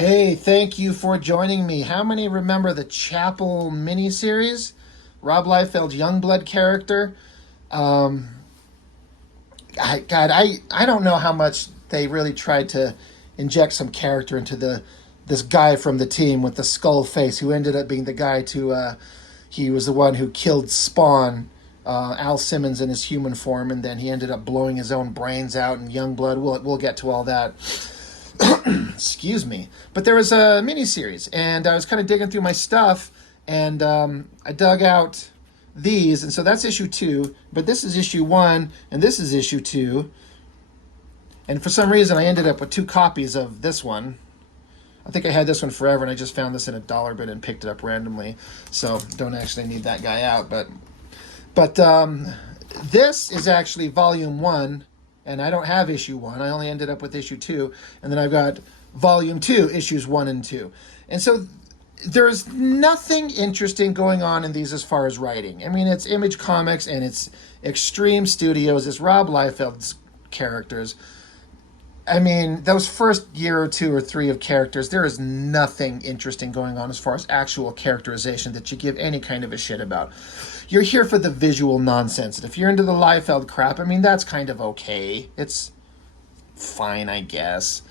Hey, thank you for joining me. How many remember the Chapel miniseries? Rob Liefeld's Youngblood character. Um, I don't know how much they really tried to inject some character into this guy from the team with the skull face, who ended up being the guy he was the one who killed Spawn, Al Simmons in his human form, and then he ended up blowing his own brains out in Youngblood. We'll get to all that. Excuse me. But there was a miniseries, and I was kind of digging through my stuff, and I dug out these, and so that's issue 2, but this is issue 1, and this is issue 2, and for some reason I ended up with 2 copies of this one. I think I had this one forever, and I just found this in a dollar bin and picked it up randomly, so don't actually need that guy out, but this is actually volume 1, and I don't have issue 1. I only ended up with issue 2, and then I've got volume 2, issues 1 and 2. And so there's nothing interesting going on in these as far as writing. I mean, it's Image Comics, and it's Extreme Studios. It's Rob Liefeld's characters. I mean, those first year or 2 or 3 of characters, there is nothing interesting going on as far as actual characterization that you give any kind of a shit about. You're here for the visual nonsense. And if you're into the Liefeld crap, I mean, that's kind of okay. It's fine, I guess.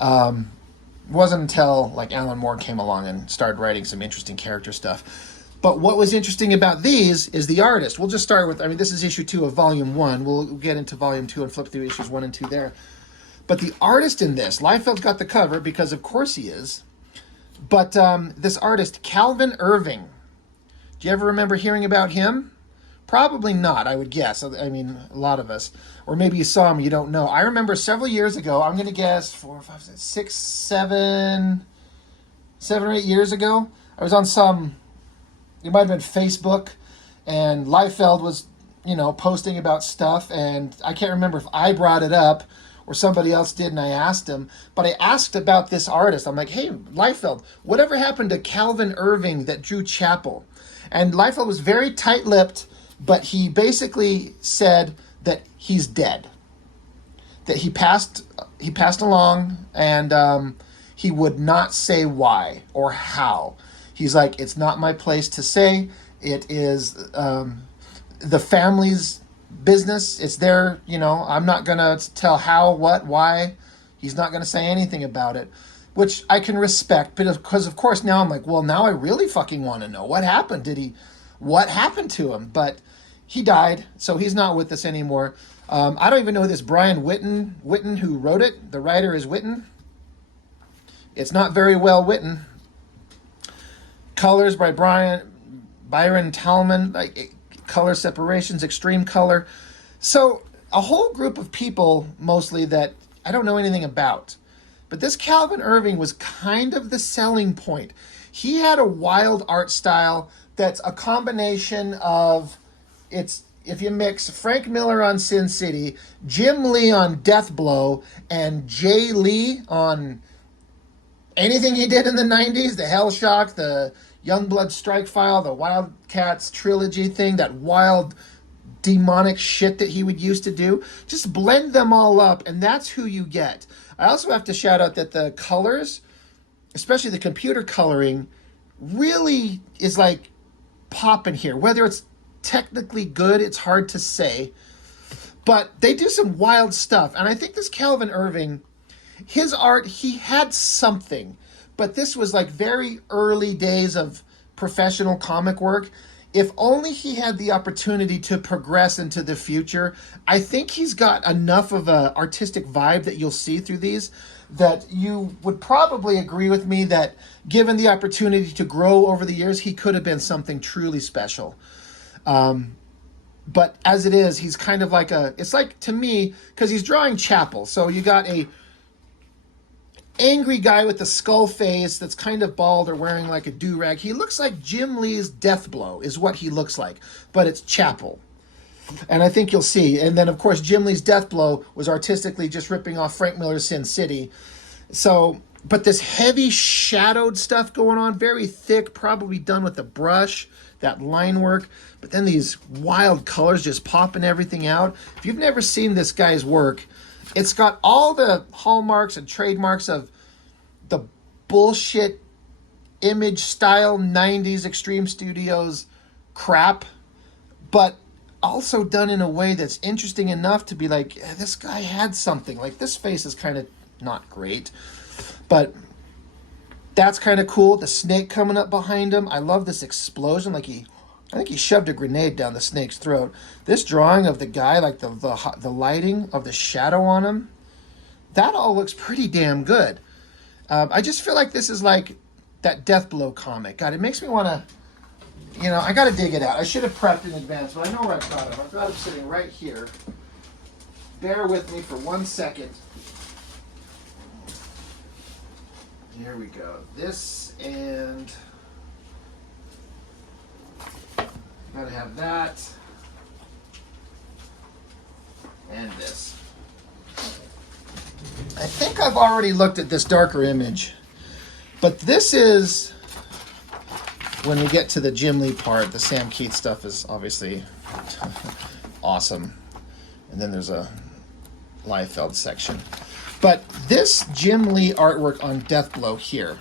Wasn't until like Alan Moore came along and started writing some interesting character stuff. But what was interesting about these is the artist. We'll just start with, I mean, this is issue 2 of volume 1. We'll get into volume 2 and flip through issues 1 and 2 there. But the artist in this, Liefeld's got the cover because of course he is. But this artist, Calvin Irving, do you ever remember hearing about him? Probably not, I would guess. I mean, a lot of us. Or maybe you saw him, you don't know. I remember several years ago, I'm going to guess 4, 5, 6, 7 or 8 years ago, I was on some, it might have been Facebook, and Liefeld was, posting about stuff, and I can't remember if I brought it up or somebody else did, and I asked him. But I asked about this artist. I'm like, hey, Liefeld, whatever happened to Calvin Irving that drew Chapel? And Liefeld was very tight-lipped, but he basically said that he's dead, that he passed along, and he would not say why or how. He's like, it's not my place to say. It is the family's business. It's their, I'm not going to tell how, what, why. He's not going to say anything about it, which I can respect, but because of course now I'm like, well, now I really fucking want to know what happened. What happened to him? But he died, so he's not with us anymore. I don't even know this Brian Witten who wrote it. The writer is Witten. It's not very well written. Colors by Byron Talman, like color separations, extreme color. So a whole group of people, mostly, that I don't know anything about. But this Calvin Irving was kind of the selling point. He had a wild art style that's a combination of, if you mix Frank Miller on Sin City, Jim Lee on Death Blow, and Jae Lee on anything he did in the 90s, the Hellshock, the Youngblood Strike File, the Wildcats trilogy thing, that wild demonic shit that he would used to do. Just blend them all up, and that's who you get. I also have to shout out that the colors, especially the computer coloring, really is like popping here. Whether it's technically good, it's hard to say. But they do some wild stuff. And I think this Calvin Irving, his art, he had something. But this was like very early days of professional comic work. If only he had the opportunity to progress into the future. I think he's got enough of an artistic vibe that you'll see through these that you would probably agree with me that given the opportunity to grow over the years, he could have been something truly special. But as it is, he's kind of like it's like, to me, because he's drawing Chapel. So you got a angry guy with the skull face that's kind of bald or wearing like a do-rag. He looks like Jim Lee's Death Blow is what he looks like, but it's Chapel. And I think you'll see. And then, of course, Jim Lee's Death Blow was artistically just ripping off Frank Miller's Sin City. So, but this heavy shadowed stuff going on, very thick, probably done with a brush, that line work. But then these wild colors just popping everything out. If you've never seen this guy's work, it's got all the hallmarks and trademarks of the bullshit Image style 90s Extreme Studios crap, but also done in a way that's interesting enough to be like, yeah, this guy had something. Like, this face is kind of not great, but that's kind of cool. The snake coming up behind him. I love this explosion. Like, I think he shoved a grenade down the snake's throat. This drawing of the guy, like the lighting of the shadow on him, that all looks pretty damn good. I just feel like this is like that Death Blow comic. God, it makes me want to, you know, I got to dig it out. I should have prepped in advance, but I know where I've got him. I've got him sitting right here. Bear with me for 1 second. Here we go. This and gotta have that and this. I think I've already looked at this darker image, but this is when we get to the Jim Lee part. The Sam Keith stuff is obviously awesome, and then there's a Liefeld section. But this Jim Lee artwork on Death Blow here,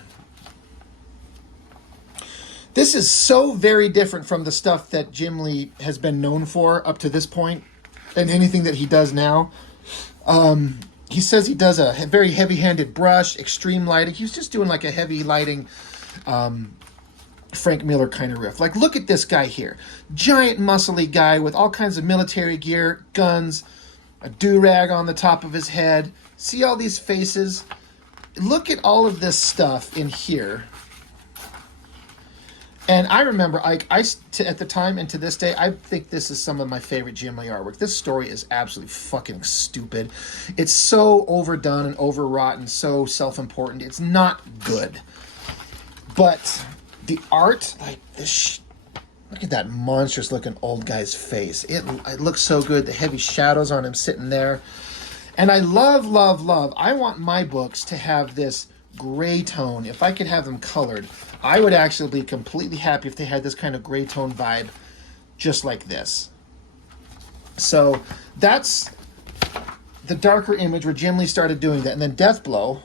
this is so very different from the stuff that Jim Lee has been known for up to this point and anything that he does now. He says he does a very heavy-handed brush, extreme lighting. He was just doing like a heavy lighting Frank Miller kind of riff. Like, look at this guy here. Giant muscly guy with all kinds of military gear, guns, a do-rag on the top of his head. See all these faces? Look at all of this stuff in here. And I remember, at the time and to this day, I think this is some of my favorite Jim Lee artwork. This story is absolutely fucking stupid. It's so overdone and overwrought and so self-important. It's not good. But the art, like this, look at that monstrous looking old guy's face. It looks so good. The heavy shadows on him sitting there. And I love, love, love. I want my books to have this gray tone. If I could have them colored, I would actually be completely happy if they had this kind of gray tone vibe, just like this. So that's the darker image where Jim Lee started doing that. And then Death Blow,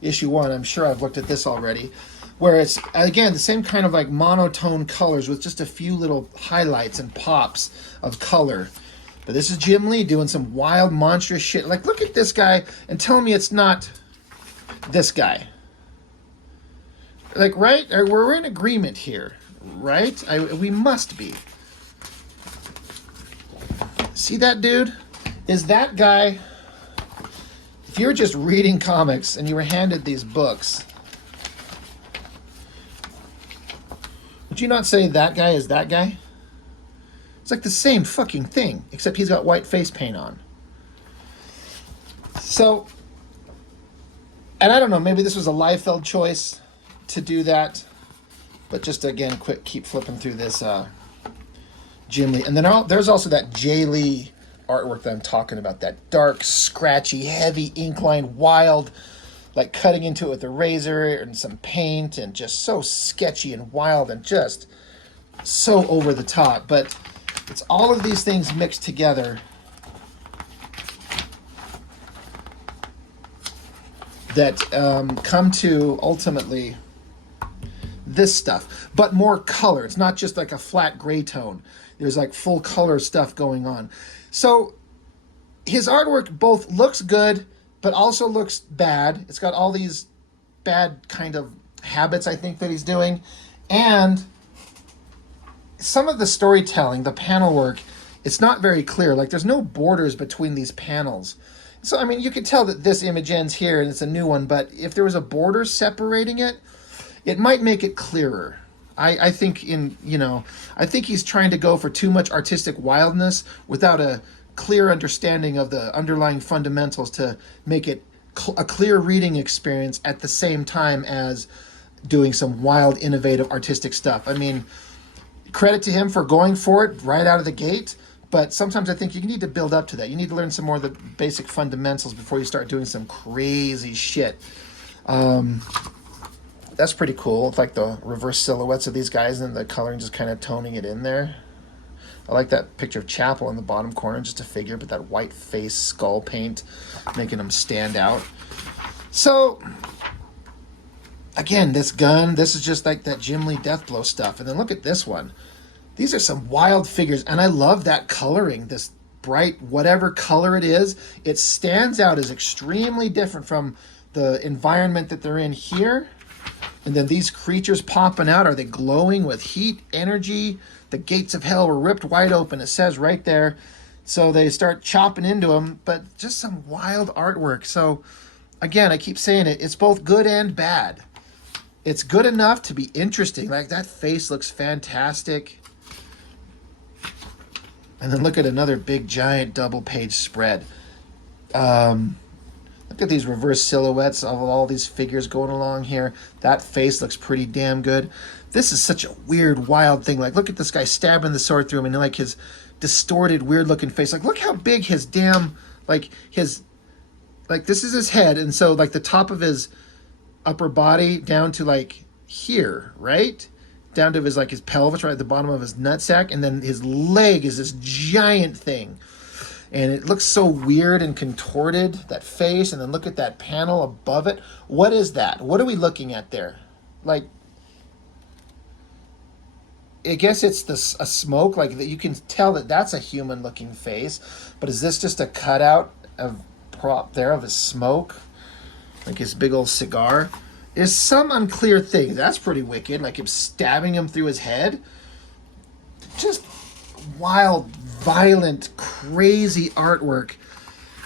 issue 1, I'm sure I've looked at this already, where it's, again, the same kind of like monotone colors with just a few little highlights and pops of color. But this is Jim Lee doing some wild, monstrous shit. Like, look at this guy and tell me it's not this guy. Like, right? We're in agreement here, right? We must be. See that dude? Is that guy... If you were just reading comics and you were handed these books, would you not say that guy is that guy? It's like the same fucking thing, except he's got white face paint on. So, and I don't know, maybe this was a Liefeld choice to do that, but just again, keep flipping through this Jim Lee. And then there's also that Jae Lee artwork that I'm talking about, that dark, scratchy, heavy ink line, wild, like cutting into it with a razor and some paint, and just so sketchy and wild and just so over the top. But it's all of these things mixed together that come to ultimately this stuff, but more color. It's not just like a flat gray tone. There's like full color stuff going on. So his artwork both looks good, but also looks bad. It's got all these bad kind of habits, I think, that he's doing. And some of the storytelling, the panel work, it's not very clear. Like, there's no borders between these panels. So, I mean, you could tell that this image ends here and it's a new one, but if there was a border separating it, it might make it clearer. I think I think he's trying to go for too much artistic wildness without a clear understanding of the underlying fundamentals to make it a clear reading experience at the same time as doing some wild, innovative, artistic stuff. I mean, credit to him for going for it right out of the gate, but sometimes I think you need to build up to that. You need to learn some more of the basic fundamentals before you start doing some crazy shit. That's pretty cool. It's like the reverse silhouettes of these guys and the coloring just kind of toning it in there. I like that picture of Chapel in the bottom corner, just a figure, but that white face skull paint making him stand out. So Again, this gun, this is just like that Jim Lee Deathblow stuff. And then look at this one. These are some wild figures, and I love that coloring, this bright whatever color it is. It stands out as extremely different from the environment that they're in here. And then these creatures popping out, are they glowing with heat, energy? The gates of hell were ripped wide open, it says right there. So they start chopping into them, but just some wild artwork. So again, I keep saying it, it's both good and bad. It's good enough to be interesting. Like, that face looks fantastic. And then look at another big, giant, double-page spread. Look at these reverse silhouettes of all these figures going along here. That face looks pretty damn good. This is such a weird, wild thing. Like, look at this guy stabbing the sword through him, and like his distorted, weird-looking face. Like, look how big his damn, like, his, like, this is his head, and so, like, the top of his upper body down to like here, right? Down to his like his pelvis, right at the bottom of his nutsack, and then his leg is this giant thing. And it looks so weird and contorted, that face, and then look at that panel above it. What is that? What are we looking at there? Like, I guess it's a smoke, like that you can tell that that's a human looking face, but is this just a cutout of prop there of his smoke? Like his big old cigar. There's some unclear thing. That's pretty wicked. Like him stabbing him through his head. Just wild, violent, crazy artwork.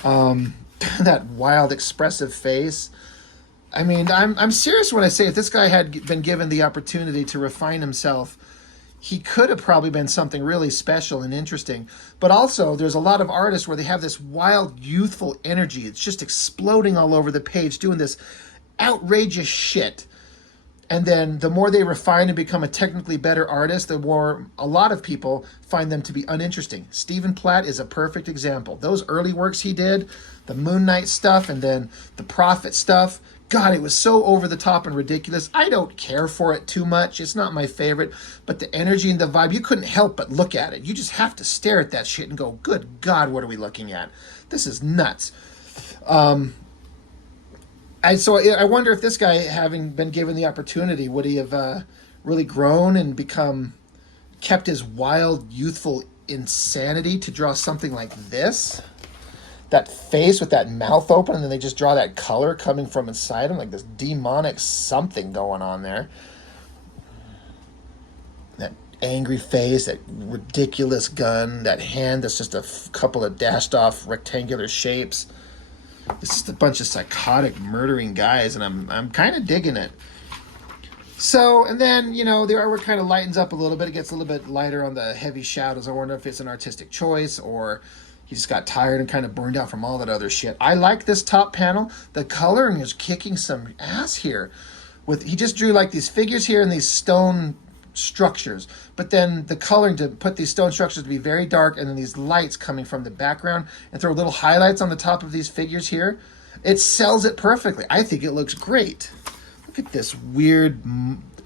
That wild, expressive face. I mean, I'm serious when I say if this guy had been given the opportunity to refine himself, he could have probably been something really special and interesting. But also, there's a lot of artists where they have this wild, youthful energy. It's just exploding all over the page, doing this outrageous shit. And then the more they refine and become a technically better artist, the more a lot of people find them to be uninteresting. Stephen Platt is a perfect example. Those early works he did, the Moon Knight stuff and then the Prophet stuff, God, it was so over the top and ridiculous. I don't care for it too much. It's not my favorite. But the energy and the vibe, you couldn't help but look at it. You just have to stare at that shit and go, good God, what are we looking at? This is nuts. So I wonder if this guy, having been given the opportunity, would he have really grown and kept his wild, youthful insanity to draw something like this? That face with that mouth open, and then they just draw that color coming from inside him, like this demonic something going on there. That angry face, that ridiculous gun, that hand that's just a couple of dashed off rectangular shapes. It's just a bunch of psychotic, murdering guys, and I'm kind of digging it. So, and then, the artwork kind of lightens up a little bit. It gets a little bit lighter on the heavy shadows. I wonder if it's an artistic choice or he just got tired and kind of burned out from all that other shit. I like this top panel. The coloring is kicking some ass here. He just drew like these figures here and these stone structures, but then the coloring to put these stone structures to be very dark, and then these lights coming from the background and throw little highlights on the top of these figures here. It sells it perfectly. I think it looks great. Look at this weird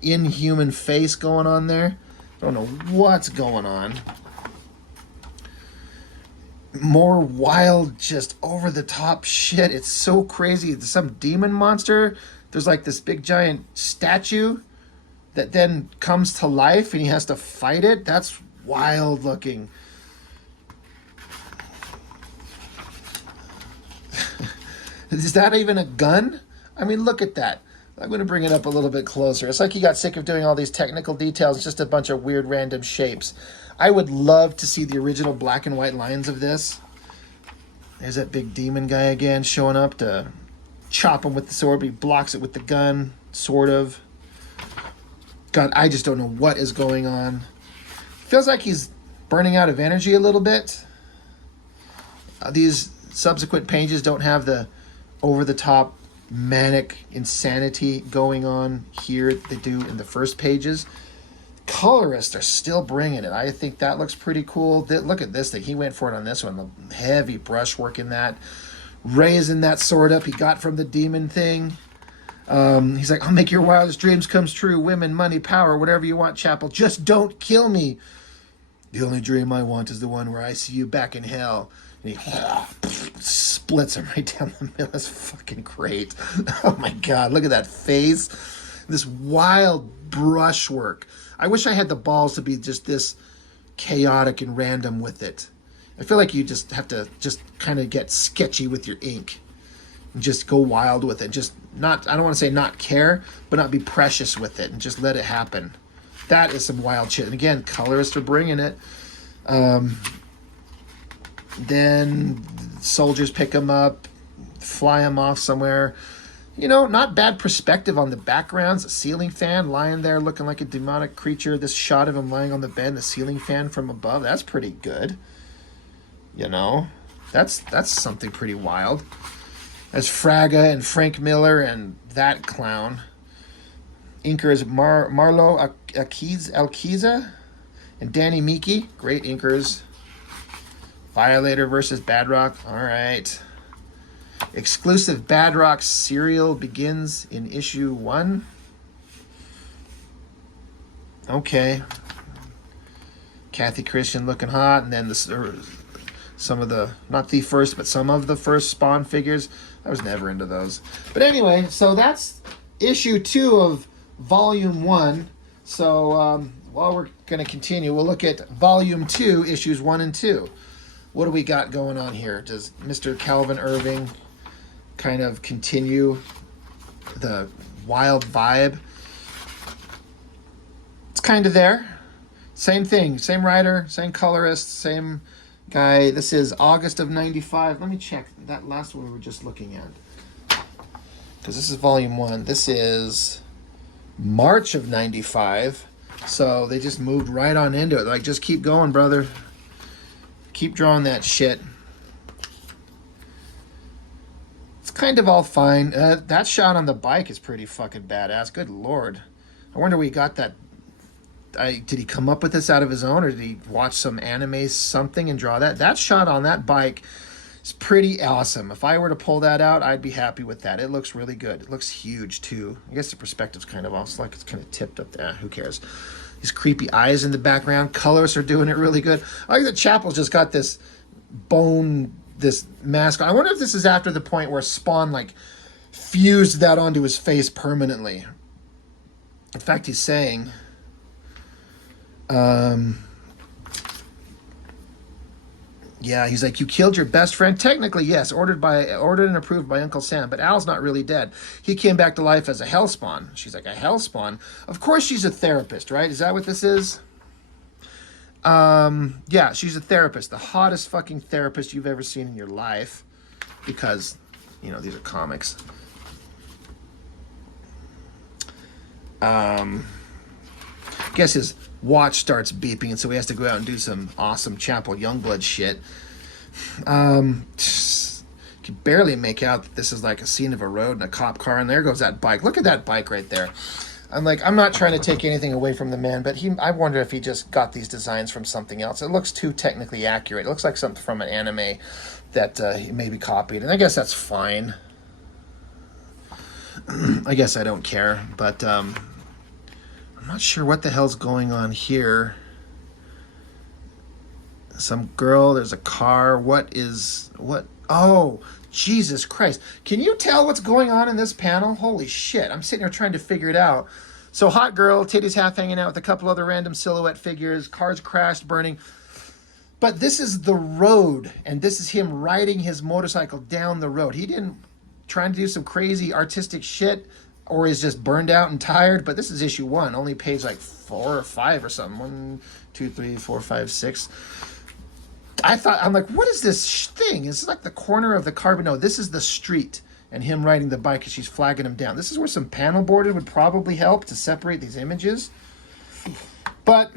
inhuman face going on there. I don't know what's going on. More wild, just over the top shit. It's so crazy. It's some demon monster. There's like this big giant statue that then comes to life and he has to fight it. That's wild looking. Is that even a gun? I mean, look at that. I'm going to bring it up a little bit closer. It's like he got sick of doing all these technical details. It's just a bunch of weird random shapes. I would love to see the original black and white lines of this. There's that big demon guy again showing up to chop him with the sword, but he blocks it with the gun, sort of. God, I just don't know what is going on. Feels like he's burning out of energy a little bit. These subsequent pages don't have the over-the-top manic insanity going on here they do in the first pages. Colorists are still bringing it. I think that looks pretty cool. Look at this thing. He went for it on this one. The heavy brushwork in that. Raising that sword up he got from the demon thing. He's like, I'll make your wildest dreams come true. Women, money, power, whatever you want, Chapel. Just don't kill me. The only dream I want is the one where I see you back in hell. And he splits him right down the middle. That's fucking great. Oh my God, look at that face. This wild brushwork. I wish I had the balls to be just this chaotic and random with it. I feel like you just have to just kind of get sketchy with your ink and just go wild with it. Just not, I don't want to say not care, but not be precious with it and just let it happen. That is some wild shit. And again, colorists are bringing it. Then soldiers pick them up, fly them off somewhere. You know, not bad perspective on the backgrounds. A ceiling fan lying there looking like a demonic creature. This shot of him lying on the bed, the ceiling fan from above. That's pretty good. You know, that's something pretty wild. As Fraga and Frank Miller and that clown. Inker is Marlo Alquiza and Danny Miki. Great inkers. Violator versus Badrock. All right. Exclusive Badrock serial begins in issue 1. Okay. Kathy Christian looking hot, and then some of the, not the first, but some of the first Spawn figures. I was never into those. But anyway, so that's issue 2 of volume 1. So while we're going to continue, we'll look at volume 2, issues 1 and 2. What do we got going on here? Does Mr. Calvin Irving kind of continue the wild vibe? It's kind of there. Same thing, same writer, same colorist, same guy. This is August of 95. Let me check that last one we were just looking at, because this is volume 1. This is March of 95. So they just moved right on into it. Like, just keep going, brother. Keep drawing that shit. It's kind of all fine. That shot on the bike is pretty fucking badass. Good lord. I wonder where he got that. Did he come up with this out of his own, or did he watch some anime something and draw that? That shot on that bike is pretty awesome. If I were to pull that out, I'd be happy with that. It looks really good. It looks huge too. I guess the perspective's kind of off. It's like it's kind of tipped up there. Who cares? These creepy eyes in the background. Colors are doing it really good. I like that Chapel's just got this bone, this mask on. I wonder if this is after the point where Spawn like fused that onto his face permanently. In fact, he's saying, yeah, he's like, you killed your best friend. Technically, yes, ordered and approved by Uncle Sam, but Al's not really dead. He came back to life as a hellspawn. She's like, a hellspawn? Of course she's a therapist, right? Is that what this is? Yeah, she's a therapist. The hottest fucking therapist you've ever seen in your life. Because, you know, these are comics. Guess his watch starts beeping, and so he has to go out and do some awesome Chapel Youngblood shit. Can barely make out that this is like a scene of a road and a cop car, and there goes that bike. Look at that bike right there. I'm like, I'm not trying to take anything away from the man, but I wonder if he just got these designs from something else. It looks too technically accurate. It looks like something from an anime that he maybe copied, and I guess that's fine. I guess I don't care, but I'm not sure what the hell's going on here. Some girl, there's a car. What? Oh, Jesus Christ. Can you tell what's going on in this panel? Holy shit. I'm sitting here trying to figure it out. So hot girl, titties half hanging out with a couple other random silhouette figures, cars crashed, burning. But this is the road, and this is him riding his motorcycle down the road. He didn't trying to do some crazy artistic shit, or is just burned out and tired. But this is issue 1, only page like 4 or 5 or something. 1, 2, 3, 4, 5, 6. I'm like, what is this thing? It's like the corner of the carbon. No, this is the street, and him riding the bike, and she's flagging him down. This is where some panel boarding would probably help to separate these images. But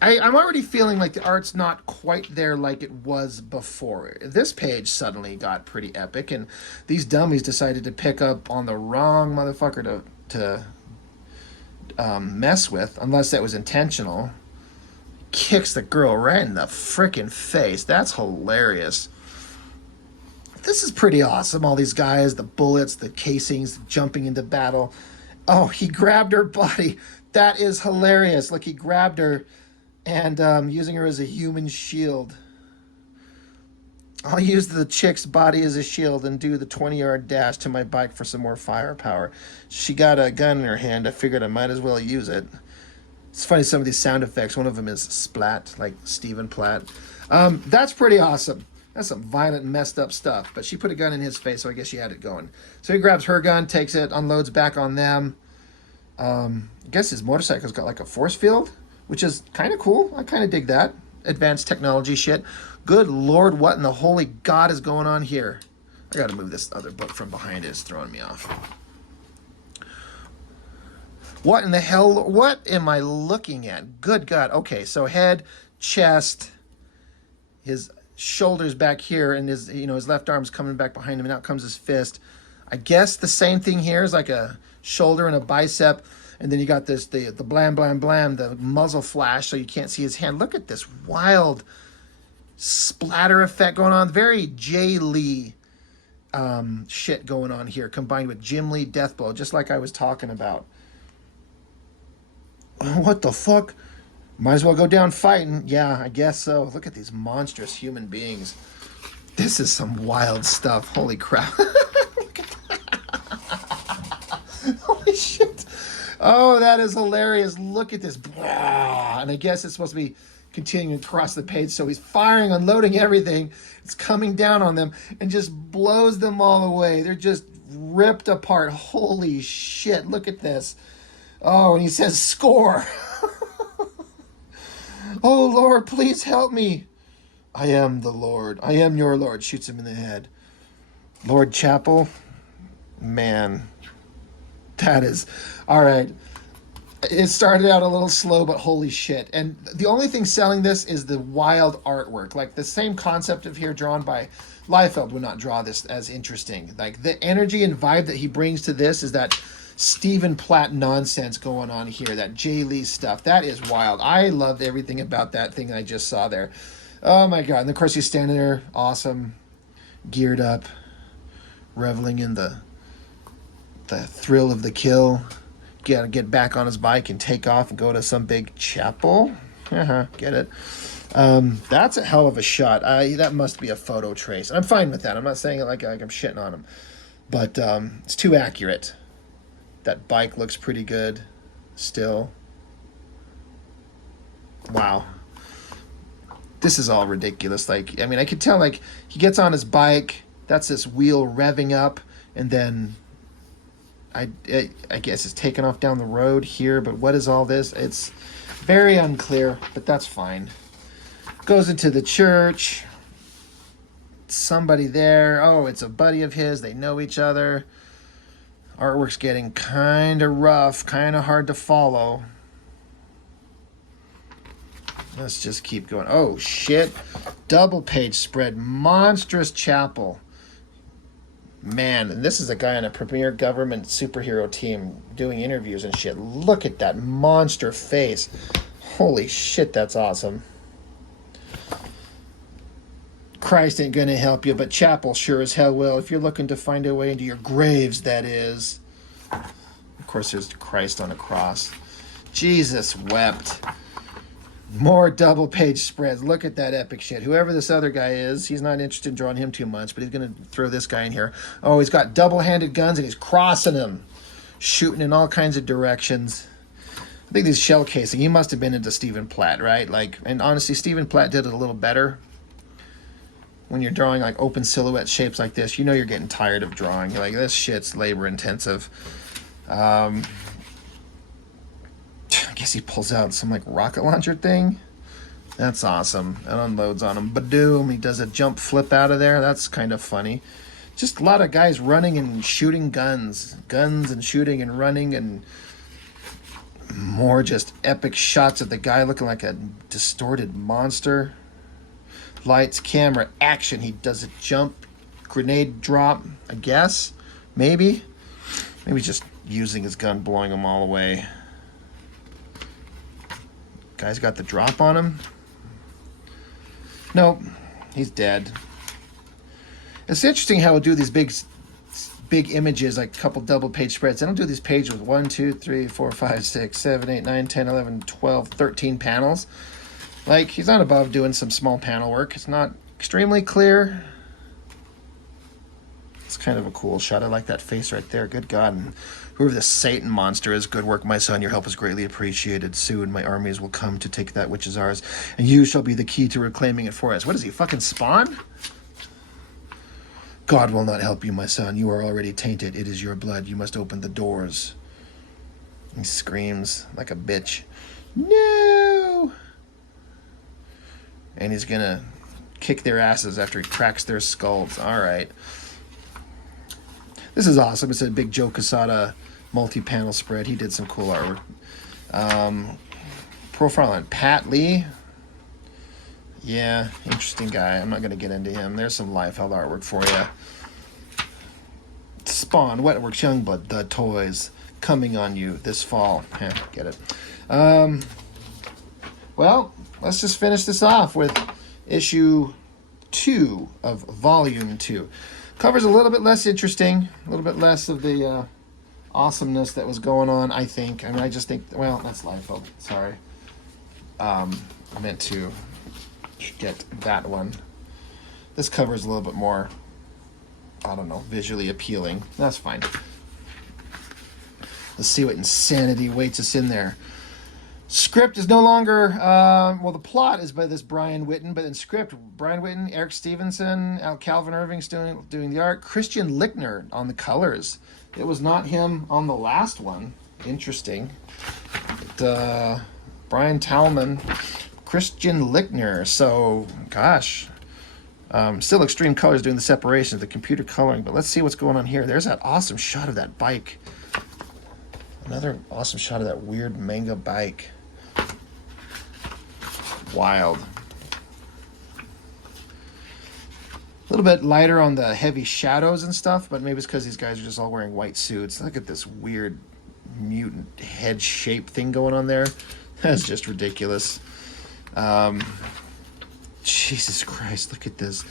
I'm already feeling like the art's not quite there like it was before. This page suddenly got pretty epic, and these dummies decided to pick up on the wrong motherfucker to mess with, unless that was intentional. Kicks the girl right in the frickin' face. That's hilarious. This is pretty awesome. All these guys, the bullets, the casings, jumping into battle. Oh, he grabbed her body. That is hilarious. Look, he grabbed her and using her as a human shield. I'll use the chick's body as a shield and do the 20-yard dash to my bike for some more firepower. She got a gun in her hand. I figured I might as well use it. It's funny, some of these sound effects. One of them is splat, like Stephen Platt. That's pretty awesome. That's some violent, messed up stuff. But she put a gun in his face, so I guess she had it going. So he grabs her gun, takes it, unloads back on them. I guess his motorcycle's got like a force field, which is kind of cool. I kind of dig that. Advanced technology shit. Good Lord, what in the holy God is going on here? I gotta move this other book from behind it. It's throwing me off. What in the hell? What am I looking at? Good God. Okay, so head, chest, his shoulders back here, and his his left arm's coming back behind him, and out comes his fist. I guess the same thing here is like a shoulder and a bicep, and then you got this the blam blam blam, the muzzle flash, so you can't see his hand. Look at this wild splatter effect going on. Very Jae Lee shit going on here, combined with Jim Lee Deathblow, just like I was talking about. What the fuck? Might as well go down fighting. Yeah, I guess so. Look at these monstrous human beings. This is some wild stuff. Holy crap. Holy shit. Oh, that is hilarious. Look at this. And I guess it's supposed to be continuing across the page. So he's firing, unloading everything. It's coming down on them and just blows them all away. They're just ripped apart. Holy shit. Look at this. Oh, and he says, score. Oh, Lord, please help me. I am the Lord. I am your Lord. Shoots him in the head. Lord Chapel. Man. That is... All right. It started out a little slow, but holy shit. And the only thing selling this is the wild artwork. Like, the same concept of here drawn by Liefeld would not draw this as interesting. Like, the energy and vibe that he brings to this is that Stephen Platt nonsense going on here, that Jae Lee stuff. That is wild. I loved everything about that thing I just saw there. Oh my God. And of course he's standing there, awesome, geared up, reveling in the thrill of the kill. Gotta get back on his bike and take off and go to some big chapel. Get it? That's a hell of a shot. That must be a photo trace. I'm fine with that. I'm not saying it like I'm shitting on him. But it's too accurate. That bike looks pretty good still. Wow. This is all ridiculous. Like, I mean, I could tell, like, he gets on his bike, that's this wheel revving up, and then I guess it's taken off down the road here, but what is all this? It's very unclear, but that's fine. Goes into the church. Somebody there. Oh, it's a buddy of his. They know each other. Artwork's getting kind of rough, kind of hard to follow. Let's just keep going. Oh, shit. Double page spread. Monstrous chapel. Man, and this is a guy on a premier government superhero team doing interviews and shit. Look at that monster face. Holy shit, that's awesome. Christ ain't gonna help you, but chapel sure as hell will. If you're looking to find a way into your graves, that is. Of course, there's Christ on a cross. Jesus wept. More double page spreads. Look at that epic shit. Whoever this other guy is, he's not interested in drawing him too much, but he's going to throw this guy in here. Oh, he's got double-handed guns and he's crossing them, shooting in all kinds of directions. I think this shell casing, he must have been into Stephen Platt, right? Like, and honestly, Stephen Platt did it a little better. When you're drawing like open silhouette shapes like this, you know you're getting tired of drawing. You're like, this shit's labor intensive. I guess he pulls out some like rocket launcher thing. That's awesome. And unloads on him. Badoom. He does a jump flip out of there. That's kind of funny. Just a lot of guys running and shooting guns. Guns and shooting and running, and more just epic shots of the guy looking like a distorted monster. Lights, camera, action. He does a jump, grenade drop, I guess. Maybe just using his gun, blowing them all away. Guy's got the drop on him. Nope, he's dead. It's interesting how we'll do these big images, like a couple double page spreads. They don't do these pages with 1, 2, 3, 4, 5, 6, 7, 8, 9, 10, 11, 12, 13 panels. Like, he's not above doing some small panel work. It's not extremely clear. It's kind of a cool shot. I like that face right there. Good God. And whoever this Satan monster is, good work, my son. Your help is greatly appreciated. Soon my armies will come to take that which is ours, and you shall be the key to reclaiming it for us. What is he, fucking Spawn? God will not help you, my son. You are already tainted. It is your blood. You must open the doors. He screams like a bitch. No! And he's gonna kick their asses after he cracks their skulls. Alright. This is awesome. It's a big Joe Quesada multi-panel spread. He did some cool artwork. Profile on Pat Lee. Yeah, interesting guy. I'm not going to get into him. There's some Liefeld artwork for you. Spawn, Wetworks, Youngblood, The Toys, coming on you this fall. Get it. Well, let's just finish this off with issue 2 of volume 2. Covers a little bit less interesting, a little bit less of the awesomeness that was going on, I think. I mean, I just think, well, that's Lifeboat. Sorry. I meant to get that one. This cover is a little bit more, I don't know, visually appealing. That's fine. Let's see what insanity waits us in there. Script is no longer, well, the plot is by this Brian Whitten, but in script, Brian Whitten, Eric Stevenson, Calvin Irving's doing the art, Christian Lichtner on the colors. It was not him on the last one. Interesting. But, Brian Tallman, Christian Lichtner. So, gosh, still Extreme Colors doing the separation of the computer coloring, but let's see what's going on here. There's that awesome shot of that bike. Another awesome shot of that weird manga bike. Wild. A little bit lighter on the heavy shadows and stuff, but maybe it's because these guys are just all wearing white suits. Look at this weird mutant head shape thing going on there. That's just ridiculous. Jesus Christ, look at this.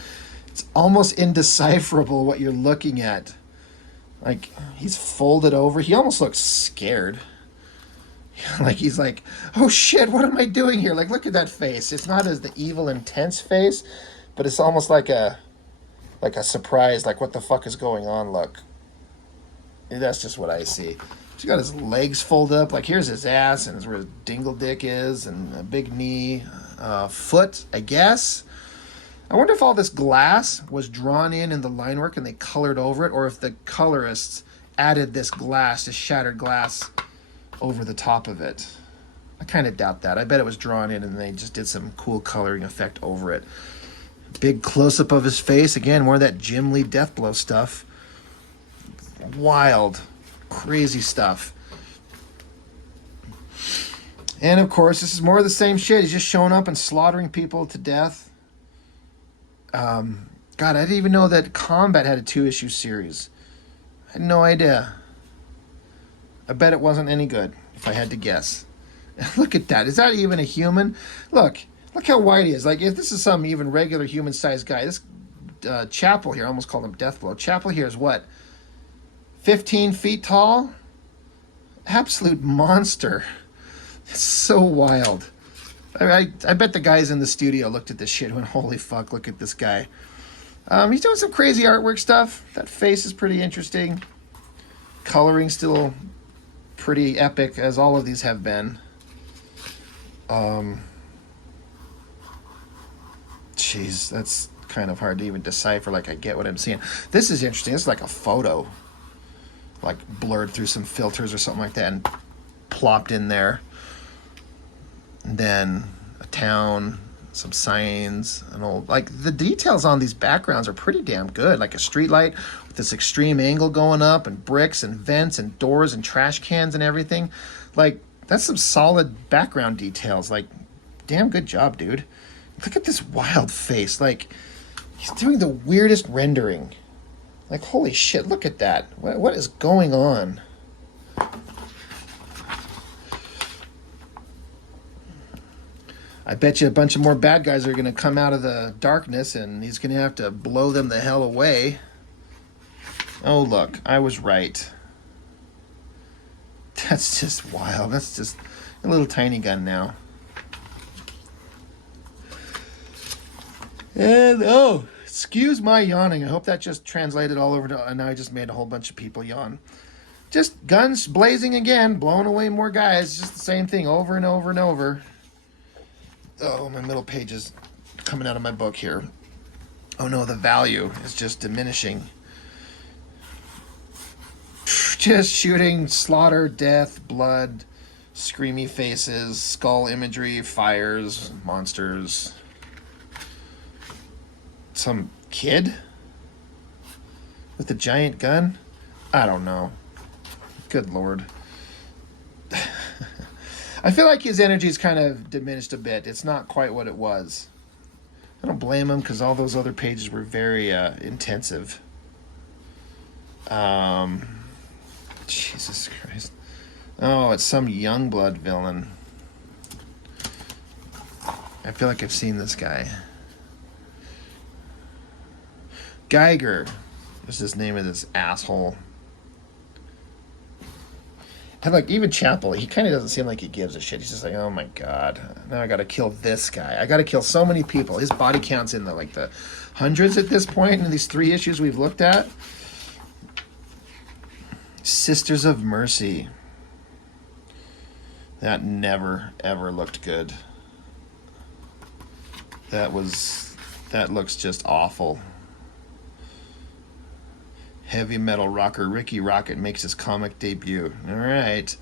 It's almost indecipherable what you're looking at. Like, he's folded over. He almost looks scared. Like, he's like, oh shit, what am I doing here? Like, look at that face. It's not as the evil, intense face, but it's almost like a surprise, like, what the fuck is going on look. That's just what I see. He's got his legs folded up. Like, here's his ass, and where his dingle dick is, and a big knee, foot, I guess. I wonder if all this glass was drawn in the line work and they colored over it, or if the colorists added this glass, this shattered glass, over the top of it. I kind of doubt that. I bet it was drawn in and they just did some cool coloring effect over it. Big close-up of his face. Again, more of that Jim Lee Deathblow stuff. Wild, crazy stuff. And, of course, this is more of the same shit. He's just showing up and slaughtering people to death. God, I didn't even know that Combat had a 2-issue series. I had no idea. I bet it wasn't any good, if I had to guess. Look at that. Is that even a human? Look how white he is. Like, if this is some even regular human-sized guy, this Chapel here, I almost called him Deathblow. Chapel here is what? 15 feet tall? Absolute monster. It's so wild. I bet the guys in the studio looked at this shit and went, holy fuck, look at this guy. He's doing some crazy artwork stuff. That face is pretty interesting. Coloring still pretty epic, as all of these have been. Jeez, that's kind of hard to even decipher. Like, I get what I'm seeing. This is interesting. It's like a photo, like blurred through some filters or something like that and plopped in there. And then a town, some signs, an old, like, the details on these backgrounds are pretty damn good. Like a street light with this extreme angle going up, and bricks and vents and doors and trash cans and everything. Like, that's some solid background details. Like, damn good job, dude. Look at this wild face. Like, he's doing the weirdest rendering. Like, holy shit, look at that. What is going on? I bet you a bunch of more bad guys are going to come out of the darkness, and he's going to have to blow them the hell away. Oh, look, I was right. That's just wild. That's just a little tiny gun now. And, oh, Excuse my yawning. I hope that just translated all over to, and now I just made a whole bunch of people yawn. Just guns blazing again, blowing away more guys. Just the same thing over and over and over. Oh, my middle page is coming out of my book here. Oh no, the value is just diminishing. Just shooting, slaughter, death, blood, screamy faces, skull imagery, fires, monsters. Some kid with a giant gun? I don't know. Good Lord. I feel like his energy's kind of diminished a bit. It's not quite what it was. I don't blame him because all those other pages were very intensive. Jesus Christ. Oh, it's some Youngblood villain. I feel like I've seen this guy. Geiger is the name of this asshole. And like even Chapel, he kind of doesn't seem like he gives a shit. He's just like, oh my god, now I gotta kill this guy. I gotta kill so many people. His body count's in the hundreds at this point in these 3 issues we've looked at. Sisters of Mercy. That never ever looked good. That looks just awful. Heavy metal rocker Ricky Rocket makes his comic debut. Alright.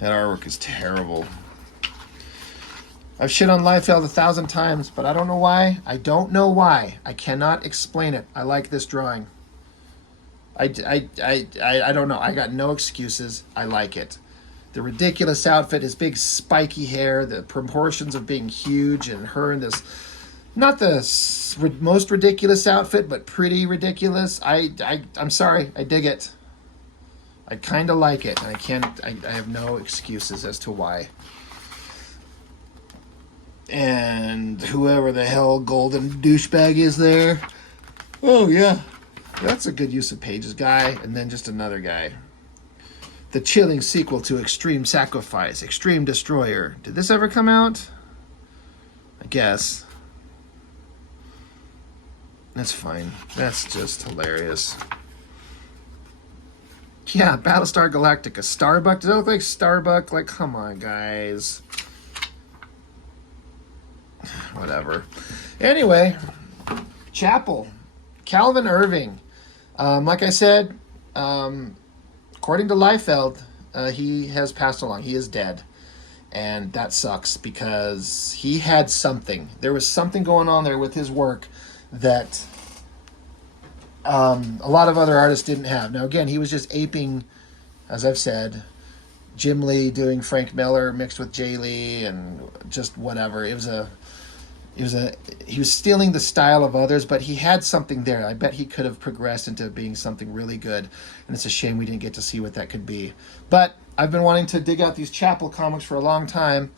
That artwork is terrible. I've shit on Liefeld 1,000 times, but I don't know why. I don't know why. I cannot explain it. I like this drawing. I don't know. I got no excuses. I like it. The ridiculous outfit, his big spiky hair, the proportions of being huge, and her in this, not the most ridiculous outfit, but pretty ridiculous. I'm sorry. I dig it. I kind of like it, and I have no excuses as to why. And whoever the hell golden douchebag is there. Oh, yeah. That's a good use of pages. Guy, and then just another guy. The chilling sequel to Extreme Sacrifice, Extreme Destroyer. Did this ever come out? I guess. That's fine. That's just hilarious. Yeah, Battlestar Galactica. Starbuck? Does that look like Starbuck? Like, come on, guys. Whatever. Anyway, Chapel. Calvin Irving. Like I said, according to Liefeld, he has passed along. He is dead. And that sucks because he had something. There was something going on there with his work that a lot of other artists didn't have. Now, again, he was just aping, as I've said, Jim Lee doing Frank Miller mixed with Jae Lee and just whatever. He was stealing the style of others, but he had something there. I bet he could have progressed into being something really good, and it's a shame we didn't get to see what that could be. But I've been wanting to dig out these Chapel comics for a long time,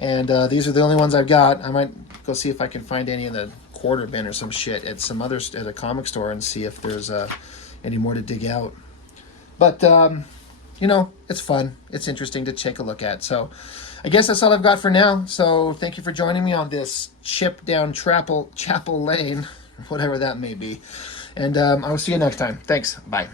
and these are the only ones I've got. I might go see if I can find any in the quarter bin or some shit at some other at a comic store and see if there's any more to dig out. But it's fun. It's interesting to take a look at. So I guess that's all I've got for now. So thank you for joining me on this chip down Chapel Lane, whatever that may be. And I will see you next time. Thanks. Bye.